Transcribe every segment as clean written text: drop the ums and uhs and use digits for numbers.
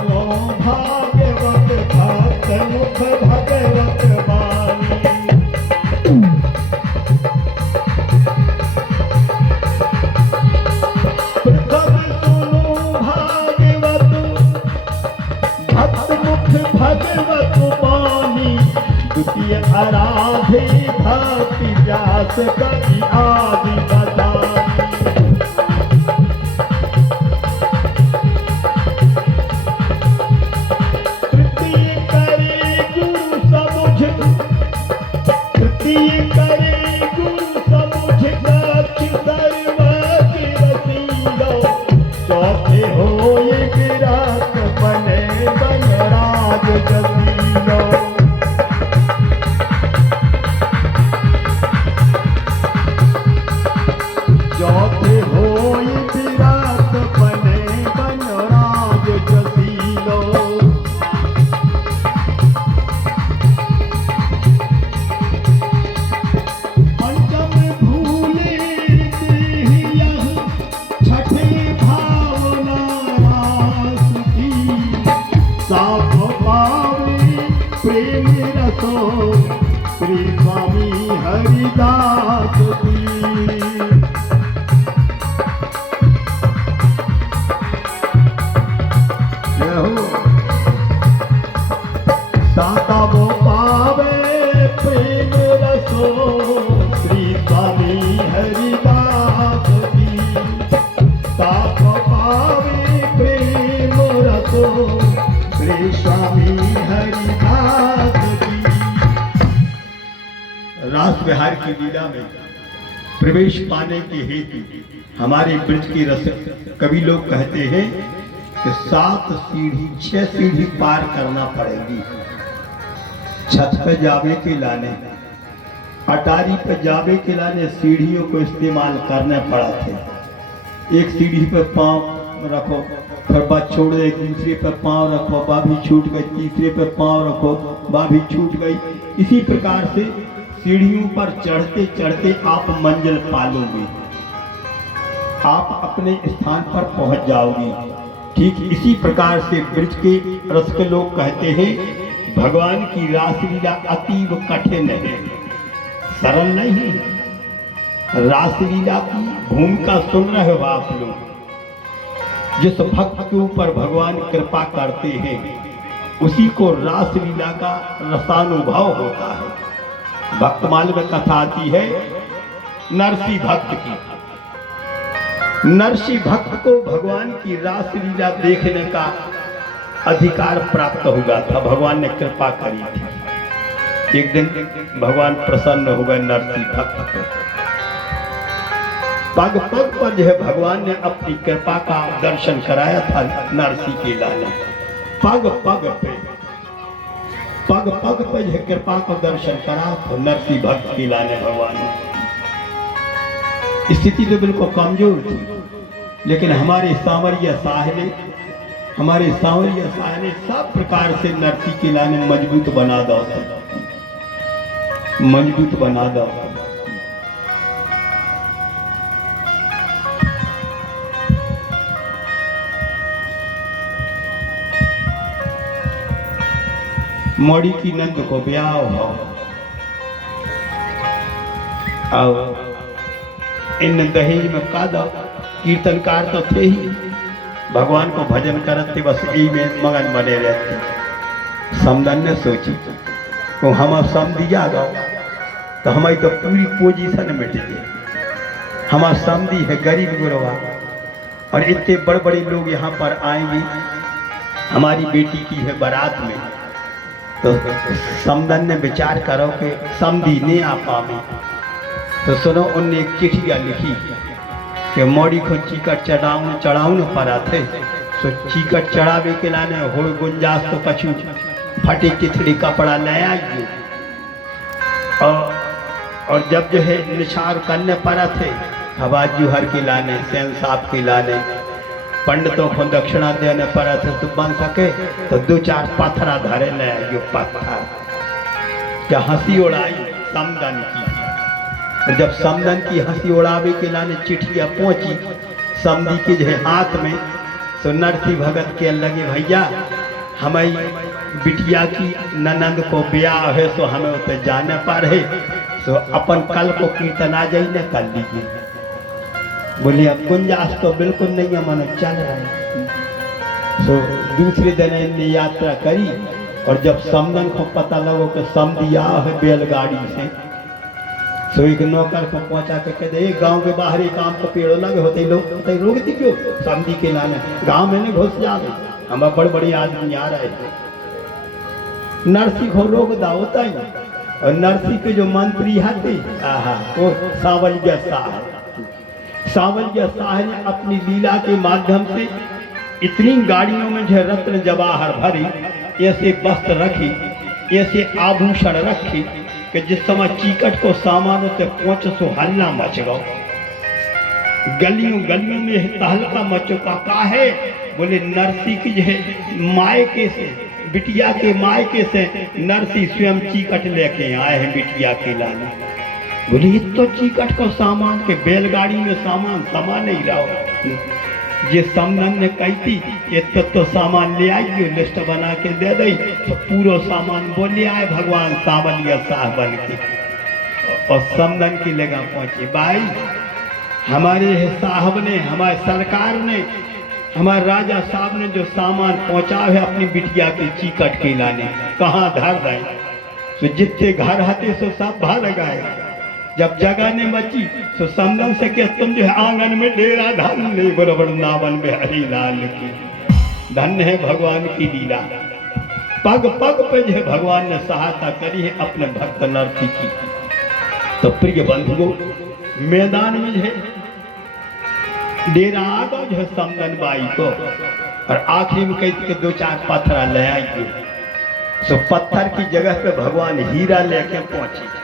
सुनो भागवत भक्त मुख भगवत वाणी। प्रथम सुनो भागवत भक्त मुख भगवत वाणी। द्वितीय आराधे भक्ति व्यास कवि आदि बदानी। श्री स्वामी हरिदास जी। साता वो पावे प्रेम रसो श्री स्वामी हरिदास जी। साता पावे प्रेम रसो श्री स्वामी हरिदास जी। रास विहार की लीला में प्रवेश पाने के हेतु हमारे ब्रज की रस कवि लोग कहते हैं कि 7 सीढ़ी 6 सीढ़ी पार करना पड़ेगी। छत पे जावे के लाने, अटारी पे जावे के लाने सीढ़ियों को इस्तेमाल करने पड़ा थे। एक सीढ़ी पे पांव रखो, फिर बात छोड़ दे, दूसरे पे पांव रखो, वह भी छूट गई, तीसरे पे पांव रखो, वह भी छूट गई। इसी प्रकार से सीढ़ियों पर चढ़ते चढ़ते आप मंजिल पालोगे, आप अपने स्थान पर पहुंच जाओगे। ठीक इसी प्रकार से ब्रज के रस के लोग कहते हैं भगवान की रासलीला अतीव कठिन है, सरल नहीं है। रासलीला की भूमिका सुन रहे हो आप लोग। जिस भक्त के ऊपर भगवान कृपा करते हैं उसी को रासलीला का रसानुभव होता है। भक्तमाल में कथा आती है नरसी भक्त की। नरसी भक्त को भगवान की रासलीला देखने का अधिकार प्राप्त हुआ था, भगवान ने कृपा करी थी। एक दिन भगवान प्रसन्न हो गए नरसी भक्त पे। पग पग पर जो है भगवान ने अपनी कृपा का दर्शन कराया था नरसी के लाने। पग पग पे जो है कृपा को दर्शन करा तो नरसी भक्त के लाने भगवान ने। स्थिति तो बिल्कुल कमजोर थी, लेकिन हमारे सांवरिया साह ने सब प्रकार से नरसी के लाने मजबूत बना दो। मोड़ी की नंद को ब्याह हो और इन दहेज में का दो। कीर्तनकार तो थे ही, भगवान को भजन करते बस यही में मगन बने रहते। समदन ने सोची तो हम समझी जाओ तो हमारी तो पूरी पोजीशन मिट गई। हमारा समझी है गरीब गुरवा और इतने बड़े बड़े लोग यहाँ पर आएंगे हमारी बेटी की है बारात में, तो समदन ने विचार करो कि समझी नहीं आ पावे। तो सुनो, उनने एक चिट्ठिया लिखी कि मोड़ी को चीकट चढ़ाऊन पड़ा थे, तो चीकट चढ़ावे के लाने हो गुंजाश तो कछु फटे चिथड़ी कपड़ा ले आइए। और जब जो है निशार करने पड़ा थे हवाज जुहर के लाने, सैन साहब के लाने, पंडितों को दक्षिणा देने पड़ा थे तो बन सके तो 2-4 पत्थरा धरे ले आइए। पत्थर क्या हंसी उड़ाई समदन की। जब समदन की हंसी उड़ावे के लाने चिट्ठिया पहुंची समधी के जो हाथ में, तो नरसी भगत के लगे भैया हमें बिटिया की ननंद को ब्याह है तो हमें उसे जाने पर है, तो अपन कल को कीर्तन आ जाई न कर लीजिए। बोली अब गुंजाइश तो बिल्कुल नहीं है, मन चल रहा है। तो दूसरे दिन इनने यात्रा करी और जब समदन को पता लगो कि समधी आ है बैलगाड़ी से, तो एक नौकर को पहुंचा के कहते गांव के बाहरी काम को पेड़ो लगे होते लोग रोक दी क्यों समधी के लाने गांव में नहीं घुस जावे, हम बड़े बड़े आदमी आ रहे थे। नरसी को रोक दा होता ही, और नरसी के जो मंत्री हथे वो सावलिया शाह, सावलिया शाह ने अपनी लीला के माध्यम से इतनी गाड़ियों में जो रत्न जवाहर भरी, ऐसे वस्त्र रखी, ऐसे आभूषण रखे कि जिस समय चीकट को सामानों से पहुंच सो हल्ला मच गो, गलियों गलियों में तहलका मचो का है। बोले नरसी की जो है मायके से, बिटिया के मायके से नरसी स्वयं चीकट लेके आए हैं बिटिया के लाने। बोले ये तो चीकट को सामान के बैलगाड़ी में सामान समा नहीं रहा। ये समदन ने कही थी ये तो सामान ले आइए, लिस्ट बना के दे दई, तो पूरा सामान वो ले आए भगवान सावलिया शाह बन के। और समदन की लगा पहुंचे, भाई हमारे साहब ने, हमारे सरकार ने, हमारे राजा साहब ने जो सामान पहुंचा है अपनी बिटिया के चीकट के लाने, कहाँ धर दें। तो जितने घर हते सो सब भर गए। जब जगह ने बची तो समदन से कि तुम जो है आंगन में डेरा धन ले, बोलो वृंदावन में हरि लाल की। धन्य है भगवान की लीला, पग पग पे जो है भगवान ने सहायता करी है अपने भक्त नरसी की। तो प्रिय बंधुओं, मैदान में जो है डेरा आ गया जो है समदन बाई को, और आखिरी में कह के दो चार पत्थर ले आइए। तो पत्थर की जगह पे भगवान हीरा लेके पहुंचे।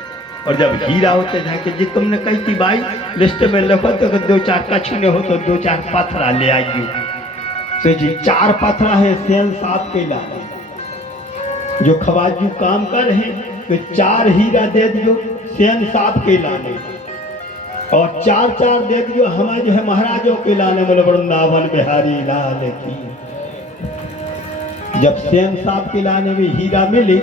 और जब हीरा होते जाके जी तुमने कही थी भाई लिस्ट में लिखो तो दो चार कछुने हो तो दो चार पत्थरा ले आइए। तो जी चार पत्थरा है सेन साहब के लाने, जो खवाजू काम कर हैं तो चार हीरा दे दियो सेन साहब के लाने, और चार चार दे दियो हमारे जो है महाराजों के लाने, बोले वृंदावन बिहारी लाल की। जब सेन साहब के लाने में हीरा मिले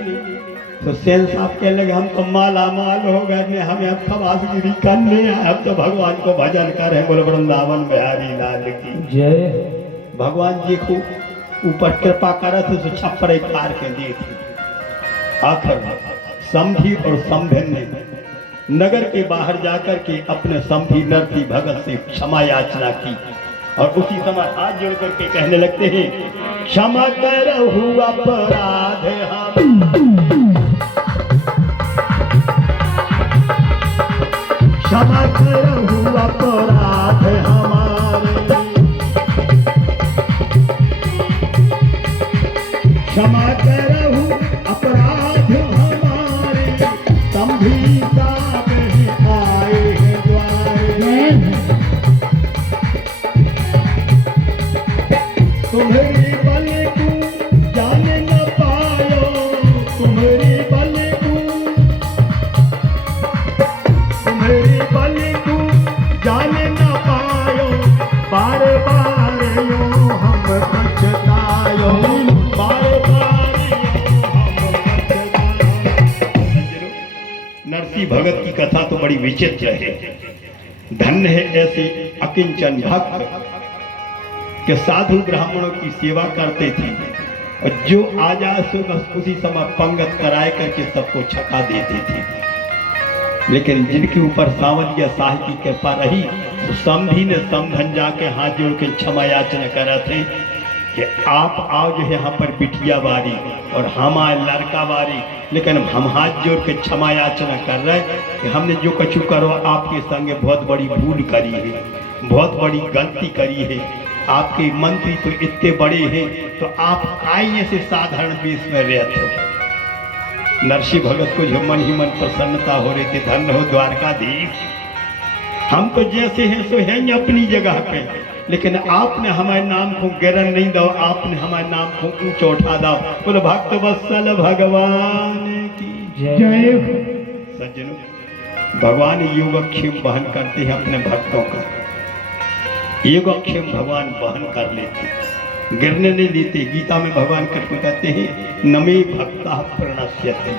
तो सेन साहब कहने लगे हम तो माला माल हो गए, हमें अब खवासगिरी करने आए, अब तो भगवान को भजन कर है, बोले वृंदावन बिहारी लाल की जय। भगवान जी को ऊपर कृपा करे तो छप्पर पार के दिए थे। आखिर समधी और समधन ने नगर के बाहर जाकर के अपने समधी नरसी भगत से क्षमा याचना की, और उसी समय हाथ जोड़ करके कहने लगते हैं क्षमा करहु अपराध हम, क्षमा करहु अपराध हमारे, क्षमा करहु अपराध हमारे, समधी साहब आए हैं द्वारे। तुम्हारी बल को जान न पायो, तुम्हारी बल को, तुम्हारी बल को जान न पायो, बार बार यो हम पछतायो, बार बार यो हम पछतायो। नरसी भगत की कथा तो बड़ी विचित्र है। धन्य है ऐसे अकिंचन भक्त कि साधु ब्राह्मणों की सेवा करते थे, और जो आ जाए सो बस उसी समय पंगत कराए करके सबको छका देते थे। लेकिन जिनके ऊपर सावलिया शाह की कृपा रही, तो समधी ने समधन जाके हाथ जोड़ के क्षमा याचना करा थे कि आप आओ जो है यहाँ पर बिटिया बारी और हमारे लड़का बारी, लेकिन हम हाथ जोड़ के क्षमा याचना कर रहे कि हमने जो कछु करो आपके संगे बहुत बड़ी भूल करी है, बहुत बड़ी गलती करी है। आपके मंत्री तो इतने बड़े हैं, तो आप आईने से साधारण वेश में रहते हो। नरसी भगत को जो मन ही मन प्रसन्नता हो रही थी, धन्य हो द्वारकाधीश, हम तो जैसे हैं सो हैं अपनी जगह पे, लेकिन आपने हमारे नाम को गिरन नहीं दो, आपने हमारे नाम को ऊंचा उठा दो। बोलो भक्त वत्सल भगवान की जय। सज्जनों, भगवान योगक्षेम वहन करते हैं अपने भक्तों का, योगक्षेम भगवान वहन कर लेते। गिरने नहीं देते। गीता में भगवान कृष्ण कहते हैं नमे भक्ता प्रणश्यति,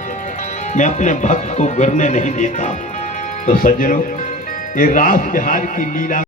मैं अपने भक्त को गिरने नहीं देता। तो सज्जनों, ये रास बिहार की लीला